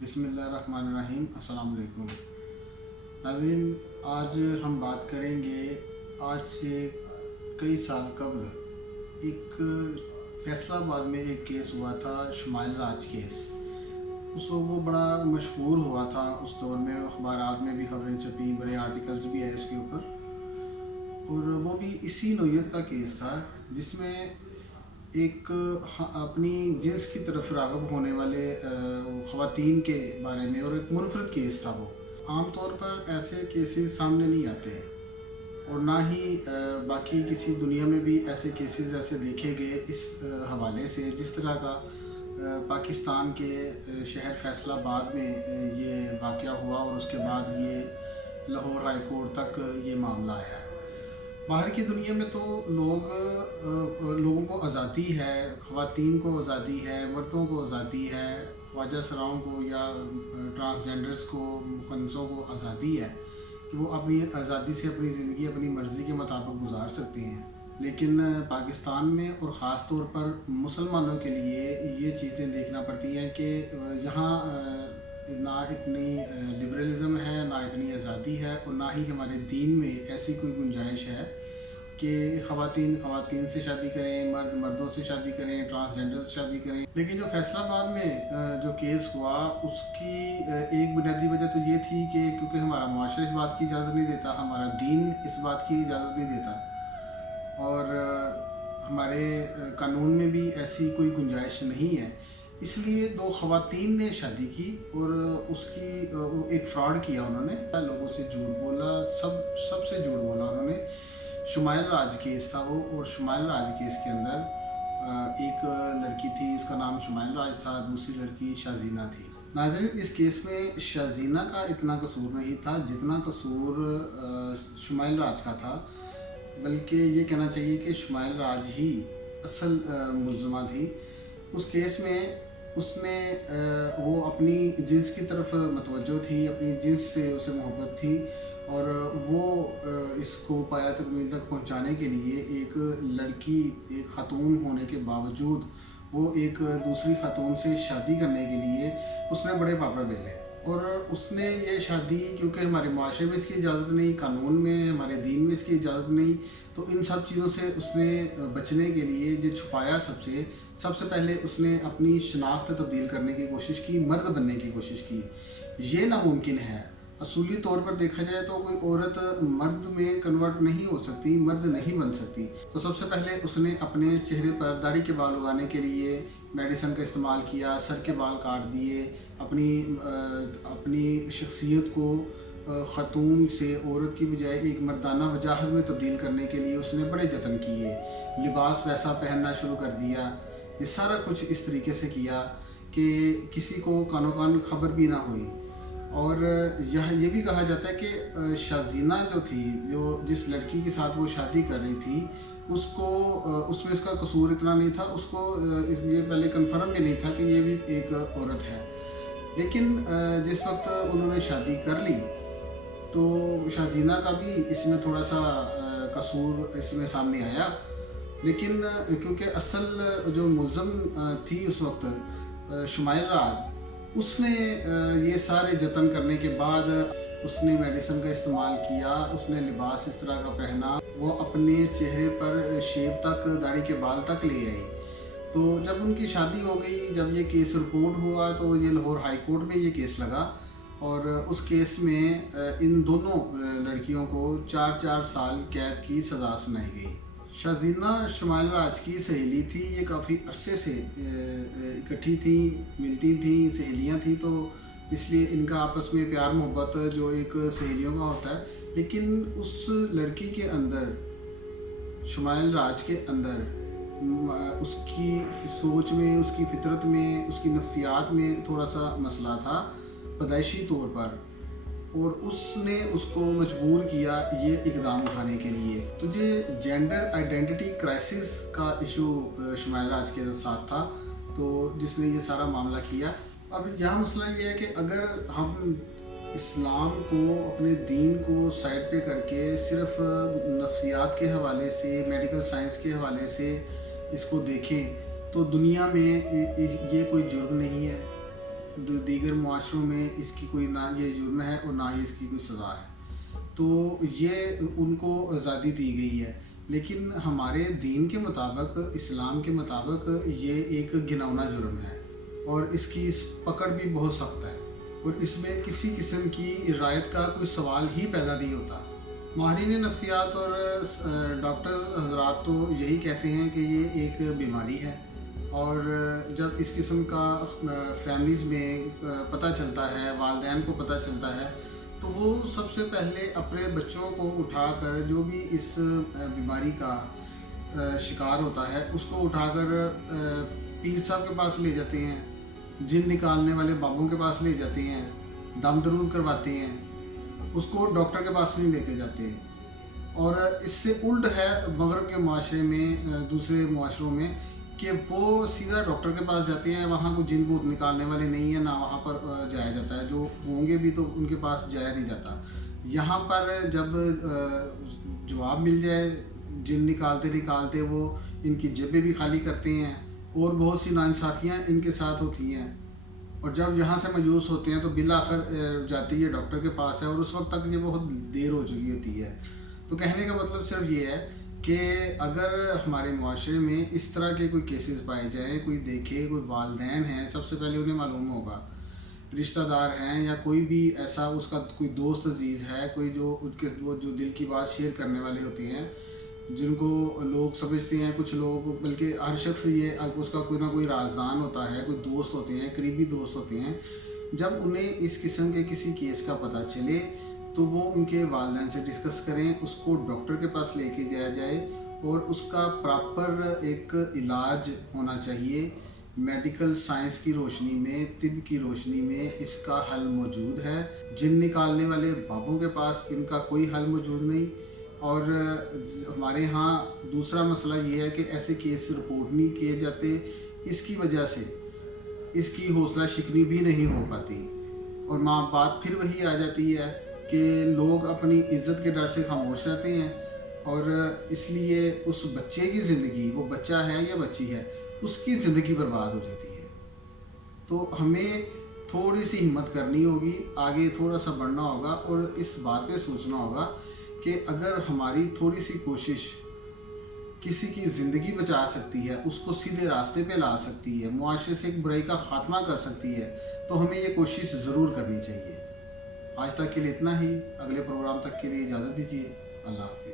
बिस्मिल्लाहिर्रहमानिर्रहीम। अस्सलाम वालेकुम नाज़रीन, आज हम बात करेंगे आज से कई साल कबल एक फैसलाबाद में एक केस हुआ था, शुमाइल राज केस। उस वक्त वो बड़ा मशहूर हुआ था। उस दौर में अखबारात में भी खबरें छपी, बड़े आर्टिकल्स भी आए उसके ऊपर। और वो भी इसी नौयत का केस था जिसमें एक अपनी जिन्स की तरफ राग़िब होने वाले ख़वातीन के बारे में, और एक मुनफरद केस था। वो आम तौर पर ऐसे केसेस सामने नहीं आते और ना ही बाकी किसी दुनिया में भी ऐसे केसेस ऐसे देखे गए इस हवाले से, जिस तरह का पाकिस्तान के शहर फैसलाबाद में ये वाक़या हुआ और उसके बाद ये लाहौर हाई कोर्ट तक ये मामला आया। बाहर की दुनिया में तो लोगों को आज़ादी है, ख़वातीन को आज़ादी है, मर्दों को आज़ादी है, ख्वाजा सराओं को या ट्रांसजेंडर्स को, मुखन्नसों को आज़ादी है कि वो अपनी आज़ादी से अपनी ज़िंदगी अपनी मर्ज़ी के मुताबिक गुजार सकते हैं। लेकिन पाकिस्तान में और ख़ास तौर पर मुसलमानों के लिए ये चीज़ें देखना पड़ती हैं कि यहाँ ना इतनी लिबरलिज़म है, ना इतनी आज़ादी है, और ना ही हमारे दीन में ऐसी कोई गुंजाइश है कि ख़वातीन से शादी करें, मर्दों से शादी करें, ट्रांसजेंडर से शादी करें। लेकिन जो फैसलाबाद में जो केस हुआ उसकी एक बुनियादी वजह तो ये थी कि क्योंकि हमारा मुआशरा इस बात की इजाज़त नहीं देता, हमारा दीन इस बात की इजाज़त नहीं देता, और हमारे कानून में भी ऐसी कोई गुंजाइश नहीं है। इसलिए दो ख़वातीन ने शादी की और उसकी एक फ़्रॉड किया उन्होंने, लोगों से झूठ बोला, सबसे झूठ बोला उन्होंने। शुमाइल राज केस था वो, और शुमाइल राज केस के अंदर एक लड़की थी, इसका नाम शुमाइल राज था, दूसरी लड़की शाजीना थी। नाज़रीन, इस केस में शाजीना का इतना कसूर नहीं था जितना कसूर शुमाइल राज का था, बल्कि ये कहना चाहिए कि शुमाइल राज ही असल मुलज़मा थी। उस केस में उसने वो अपनी जिन्स की तरफ मतवज्जो थी, अपनी जिन्स से उसे मोहब्बत थी, और वो इसको पाया तकमील तक पहुंचाने के लिए एक लड़की, एक ख़ातून होने के बावजूद वो एक दूसरी ख़ातून से शादी करने के लिए उसने बड़े पापड़ बेले। और उसने ये शादी, क्योंकि हमारे माशरे में इसकी इजाज़त नहीं, कानून में, हमारे दीन में इसकी इजाज़त नहीं, तो इन सब चीज़ों से उसने बचने के लिए ये छुपाया। सबसे पहले उसने अपनी शनाख्त तब्दील करने की कोशिश की, मर्द बनने की कोशिश की। ये नामुमकिन है। असूली तौर पर देखा जाए तो कोई औरत मर्द में कन्वर्ट नहीं हो सकती, मर्द नहीं बन सकती। तो सबसे पहले उसने अपने चेहरे पर दाढ़ी के बाल उगाने के लिए मेडिसिन का इस्तेमाल किया, सर के बाल काट दिए, अपनी शख्सियत को ख़ातून से औरत की बजाय एक मर्दाना वजाहत में तब्दील करने के लिए उसने बड़े जतन किए। लिबास वैसा पहनना शुरू कर दिया। ये सारा कुछ इस तरीके से किया कि किसी को कानो कान खबर भी ना हुई। और ये भी कहा जाता है कि शाजीना जो थी, जिस लड़की के साथ वो शादी कर रही थी, उसको उसमें इसका कसूर इतना नहीं था। उसको ये पहले कन्फर्म भी नहीं था कि ये भी एक औरत है। लेकिन जिस वक्त उन्होंने शादी कर ली तो शाजीना का भी इसमें थोड़ा सा कसूर इसमें सामने आया। लेकिन क्योंकि असल जो मुलज़म थी उस वक्त शुमाइल राज, उसने ये सारे जतन करने के बाद उसने मेडिसिन का इस्तेमाल किया, उसने लिबास इस तरह का पहना, वो अपने चेहरे पर शेव तक, दाढ़ी के बाल तक ले आई। तो जब उनकी शादी हो गई, जब ये केस रिपोर्ट हुआ तो ये लाहौर हाई कोर्ट में ये केस लगा, और उस केस में इन दोनों लड़कियों को 4-4 साल कैद की सज़ा सुनाई गई। शाजीना शुमाइल राज की सहेली थी। ये काफ़ी अरसे से इकट्ठी थी, मिलती थी, सहेलियाँ थी, तो इसलिए इनका आपस में प्यार मोहब्बत जो एक सहेलियों का होता है। लेकिन उस लड़की के अंदर, शुमाइल राज के अंदर, उसकी सोच में, उसकी फितरत में, उसकी नफ्सियात में थोड़ा सा मसला था पैदाइशी तौर पर, और उसने उसको मजबूर किया ये इक़दाम उठाने के लिए। तो ये जेंडर आइडेंटिटी क्राइसिस का इशू शुमाइल राज के साथ था, तो जिसने ये सारा मामला किया। अब यहाँ मसला ये है कि अगर हम इस्लाम को, अपने दीन को साइड पे करके सिर्फ नफ्सियात के हवाले से, मेडिकल साइंस के हवाले से इसको देखें, तो दुनिया में ये कोई जुर्म नहीं है, दीगर मुआशरों में इसकी कोई ना ये जुर्म है और ना ही इसकी कोई सज़ा है, तो ये उनको आज़ादी दी गई है। लेकिन हमारे दीन के मुताबिक, इस्लाम के मुताबिक ये एक घिनौना जुर्म है और इसकी पकड़ भी बहुत सख्त है और इसमें किसी किस्म की रियायत का कोई सवाल ही पैदा नहीं होता। माहिरीन नफ्सियात और डॉक्टर्स हजरात तो यही कहते हैं कि ये एक बीमारी है, और जब इस किस्म का फैमिलीज़ में पता चलता है, वालिदैन को पता चलता है, तो वो सबसे पहले अपने बच्चों को उठाकर, जो भी इस बीमारी का शिकार होता है, उसको उठाकर पीर साहब के पास ले जाते हैं, जिन निकालने वाले बाबों के पास ले जाते हैं, दम दरूद करवाते हैं, उसको डॉक्टर के पास नहीं लेके जाते। और इससे उल्ट है मगरब के माशरे में, दूसरे मुआशरों में, कि वो सीधा डॉक्टर के पास जाते हैं, वहाँ कोई जिन भूत निकालने वाले नहीं है, ना वहाँ पर जाया जाता है, जो होंगे भी तो उनके पास जाया नहीं जाता। यहाँ पर जब जवाब मिल जाए, जिन निकालते निकालते वो इनकी जेबें भी खाली करते हैं और बहुत सी नाइंसाफ़ियाँ इनके साथ होती हैं, और जब यहाँ से मायूस होते हैं तो बिल आखिर जाती है डॉक्टर के पास है, और उस वक्त तक ये बहुत देर हो चुकी होती है। तो कहने का मतलब सिर्फ ये है कि अगर हमारे मुआशरे में इस तरह के कोई केसेस पाए जाएँ, कोई देखे, कोई वालिदैन हैं, सबसे पहले उन्हें मालूम होगा, रिश्तेदार हैं या कोई भी ऐसा उसका कोई दोस्त अजीज़ है, कोई जो उनके वो जो दिल की बात शेयर करने वाले होते हैं, जिनको लोग समझते हैं, कुछ लोग, बल्कि हर शख्स ये उसका कोई ना कोई राज़दान होता है, कोई दोस्त होते हैं, करीबी दोस्त होते हैं। जब उन्हें इस किस्म के किसी केस का पता चले तो वो उनके वालिदैन से डिस्कस करें, उसको डॉक्टर के पास लेके जाया जाए और उसका प्रॉपर एक इलाज होना चाहिए। मेडिकल साइंस की रोशनी में, तिब की रोशनी में इसका हल मौजूद है। जिन निकालने वाले बाबों के पास इनका कोई हल मौजूद नहीं। और हमारे यहाँ दूसरा मसला ये है कि ऐसे केस रिपोर्ट नहीं किए जाते, इसकी वजह से इसकी हौसला शिकनी भी नहीं हो पाती, और बात फिर वही आ जाती है कि लोग अपनी इज़्ज़त के डर से खामोश रहते हैं, और इसलिए उस बच्चे की ज़िंदगी, वो बच्चा है या बच्ची है, उसकी ज़िंदगी बर्बाद हो जाती है। तो हमें थोड़ी सी हिम्मत करनी होगी, आगे थोड़ा सा बढ़ना होगा और इस बात पे सोचना होगा कि अगर हमारी थोड़ी सी कोशिश किसी की ज़िंदगी बचा सकती है, उसको सीधे रास्ते पे ला सकती है, मुआशरे से एक बुराई का ख़ात्मा कर सकती है, तो हमें ये कोशिश ज़रूर करनी चाहिए। आज तक के लिए इतना ही। अगले प्रोग्राम तक के लिए इजाज़त दीजिए। अल्लाह हाफ़िज़।